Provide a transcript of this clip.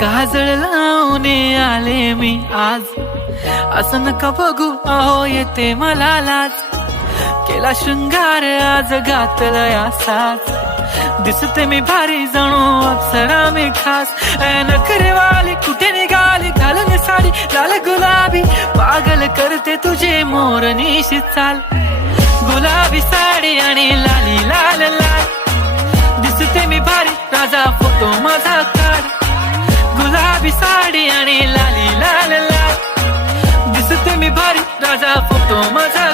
काजळ लावून आले मी आज, असं नका बघू अहो येते मला लाज. केला शृंगार आज घातला असाच, दिसते मी भारी जणू अप्सरा मी खास. नखरेवाली कुठे निघाली घालून साडी लाल गुलाबी, पागल करते तुझे मोरनीशी चाल. गुलाबी साडी आणि लाली लाल लाल, दिसते मी भारी राजा फोटो माझा काढ. गुलाबी साडी आणि लाली लाल लाल, दिसते मी भारी राजा फोटो माझा